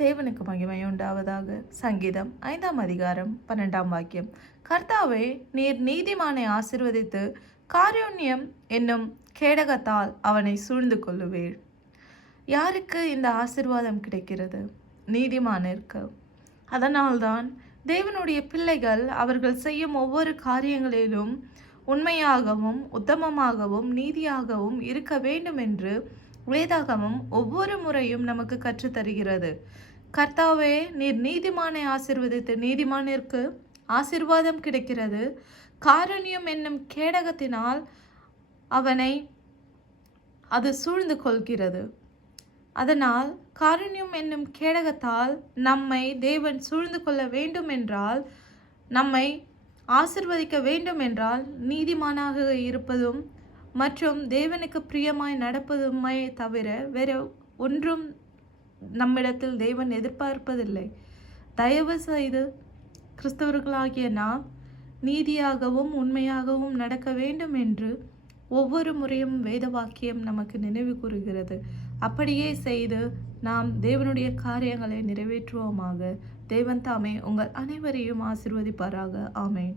தேவனுக்கு மகிமை உண்டாவதாக. சங்கீதம் 5ஆம் அதிகாரம் 12ஆம் வாக்கியம். கர்த்தாவே, நீர் நீதிமானை ஆசீர்வதித்து காருண்யம் என்னும் கேடகத்தால் அவனை சூழ்ந்து கொள்ளுவீர். யாருக்கு இந்த ஆசீர்வாதம் கிடைக்கிறது? நீதிமானிற்கு. அதனால்தான் தேவனுடைய பிள்ளைகள் அவர்கள் செய்யும் ஒவ்வொரு காரியங்களிலும் உண்மையாகவும் உத்தமமாகவும் நீதியாகவும் இருக்க வேண்டும் என்று வேதாகமம் ஒவ்வொரு முறையும் நமக்கு கற்றுத்தருகிறது. கர்த்தாவே, நீர் நீதிமானை ஆசீர்வதித்து நீதிமானிற்கு ஆசீர்வாதம் கிடைக்கிறது. காருண்யம் என்னும் கேடகத்தினால் அவனை அது சூழ்ந்து கொள்கிறது. அதனால் காருண்யம் என்னும் கேடகத்தால் நம்மை தேவன் சூழ்ந்து கொள்ள வேண்டும் என்றால், நம்மை ஆசிர்வதிக்க வேண்டும் என்றால், நீதிமானாக இருப்பதும் மற்றும் தேவனுக்கு பிரியமாய் நடப்பதுமே தவிர வேறு ஒன்றும் நம்மிடத்தில் தேவன் எதிர்பார்ப்பதில்லை. தயவு செய்து கிறிஸ்தவர்களாகிய நாம் நீதியாகவும் உண்மையாகவும் நடக்க வேண்டும் என்று ஒவ்வொரு முறையும் வேத வாக்கியம் நமக்கு நினைவு கூறுகிறது. அப்படியே செய்து நாம் தேவனுடைய காரியங்களை நிறைவேற்றுவோமாக. தேவன் தாமே உங்கள் அனைவரையும் ஆசீர்வதிப்பாராக. ஆமென்.